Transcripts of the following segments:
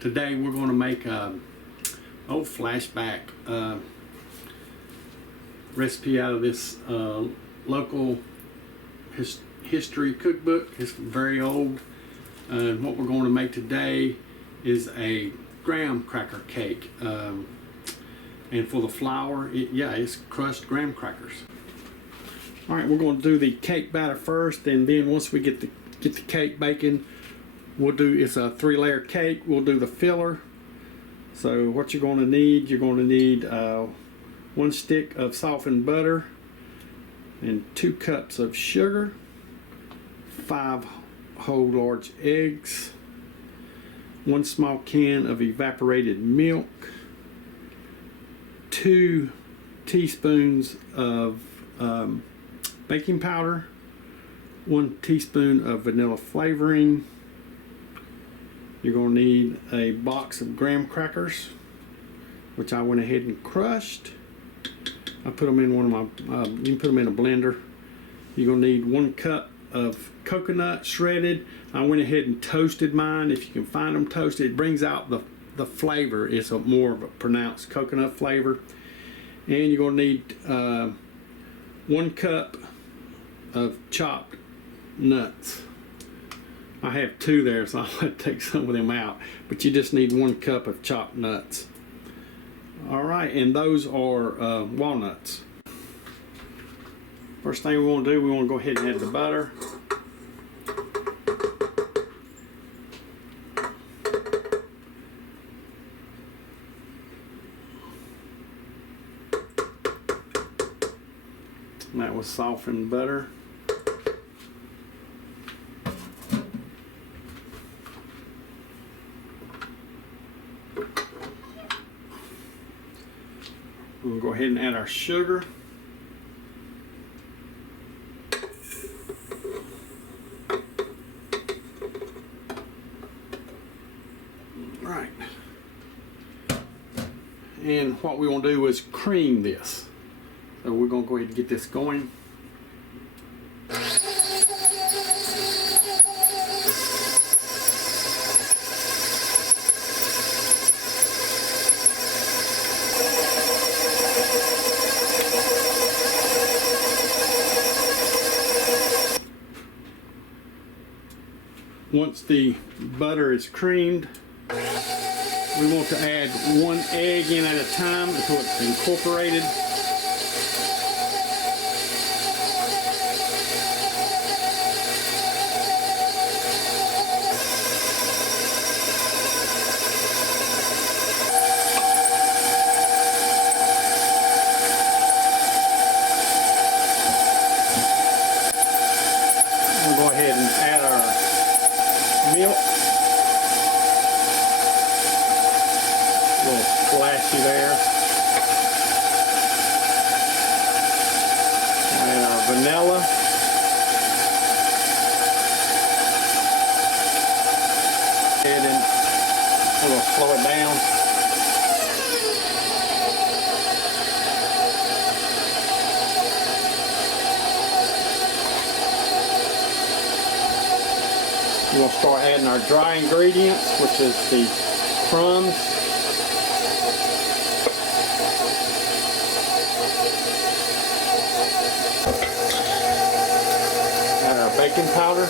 Today we're going to make a old flashback recipe out of this local history cookbook. It's very old. And what we're going to make today is a graham cracker cake. And for the flour, it's crushed graham crackers. All right, we're going to do the cake batter first, and then once we get the cake baking, we'll do, it's a 3-layer cake. We'll do the filler. So what you're going to need, 1 stick of softened butter and 2 cups of sugar, 5 whole large eggs, 1 small can of evaporated milk, 2 teaspoons of baking powder, 1 teaspoon of vanilla flavoring. You're going to need a box of graham crackers, which I went ahead and crushed. I put them in one of my, you can put them in a blender. You're going to need 1 cup of coconut shredded. I went ahead and toasted mine. If you can find them toasted, it brings out the flavor. It's a more of a pronounced coconut flavor. And you're going to need 1 cup of chopped nuts. I have 2 there, so I'll take some of them out. But you just need 1 cup of chopped nuts. All right, and those are walnuts. First thing we want to do, we want to go ahead and add the butter. And that was softened butter. We'll go ahead and add our sugar. Right. And what we want to do is cream this. So we're going to go ahead and get this going. Once the butter is creamed, we want to add 1 egg in at a time until it's incorporated. We'll go ahead and add our milk. A little splashy there. And our vanilla. And then we'll slow it down. We'll start adding our dry ingredients, which is the crumbs. Add our baking powder.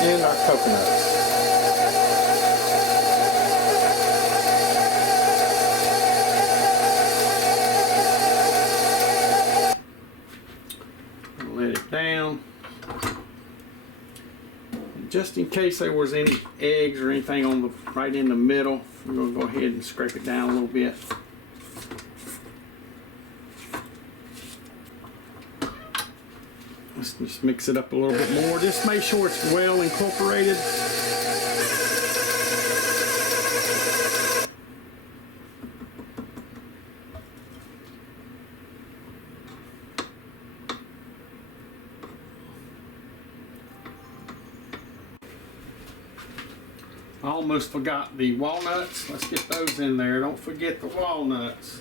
And our coconuts. Let it down. And just in case there was any eggs or anything on the right in the middle, we're going to go ahead and scrape it down a little bit. Let's just mix it up a little bit more. Just make sure it's well incorporated. I almost forgot the walnuts. Let's get those in there. Don't forget the walnuts.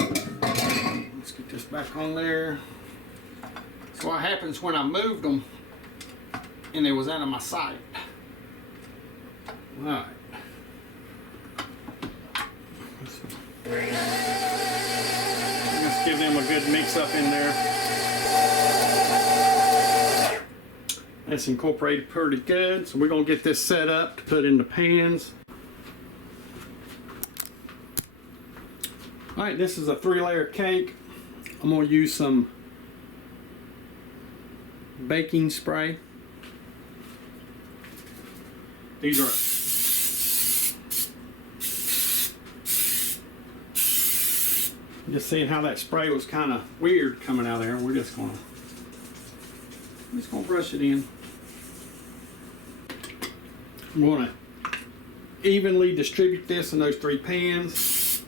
Let's get this back on there. So what happens when I moved them, and it was out of my sight. All right. Let's give them a good mix up in there. That's incorporated pretty good. So we're gonna get this set up to put in the pans. All right, this is a 3-layer cake. I'm gonna use some baking spray. These are just seeing how that spray was kind of weird coming out of there. We're just gonna brush it in. I'm gonna evenly distribute this in those 3 pans.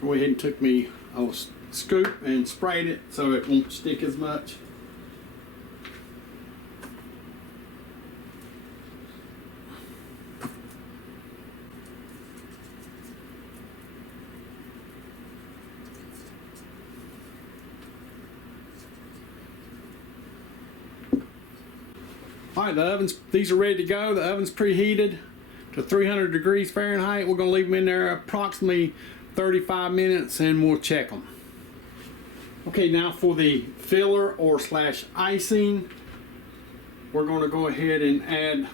Go ahead and took me a scoop and sprayed it so it won't stick as much. All right, the ovens, these are ready to go. The oven's preheated to 300 degrees Fahrenheit. We're gonna leave them in there approximately 35 minutes and we'll check them. Okay, now for the filler or slash icing, we're gonna go ahead and add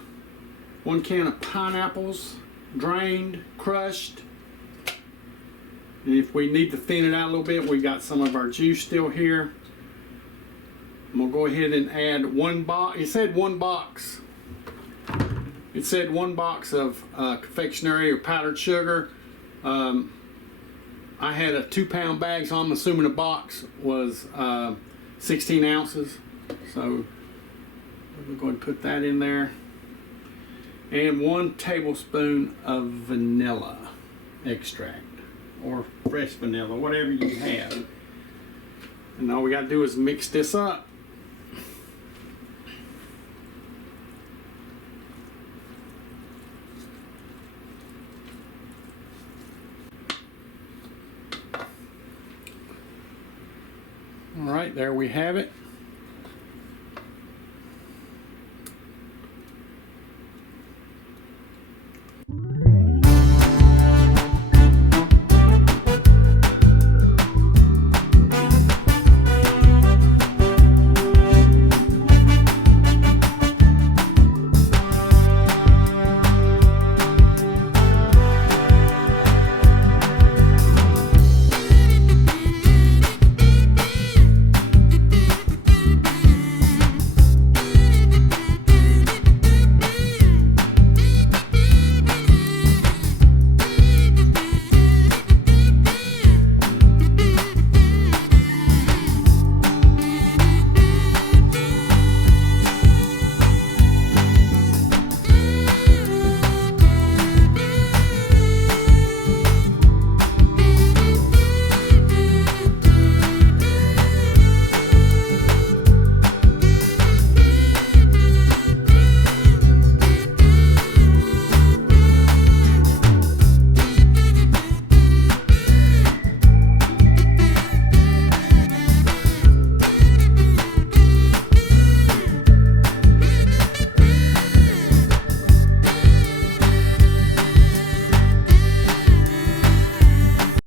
1 can of pineapples, drained, crushed. And if we need to thin it out a little bit, we got some of our juice still here. I'm gonna go ahead and add 1 box. It said 1 box. It said 1 box of confectionery or powdered sugar. I had a 2-pound bag, so I'm assuming a box was 16 ounces. So we'll go ahead and put that in there. And 1 tablespoon of vanilla extract or fresh vanilla, whatever you have. And all we gotta do is mix this up. All right, there we have it.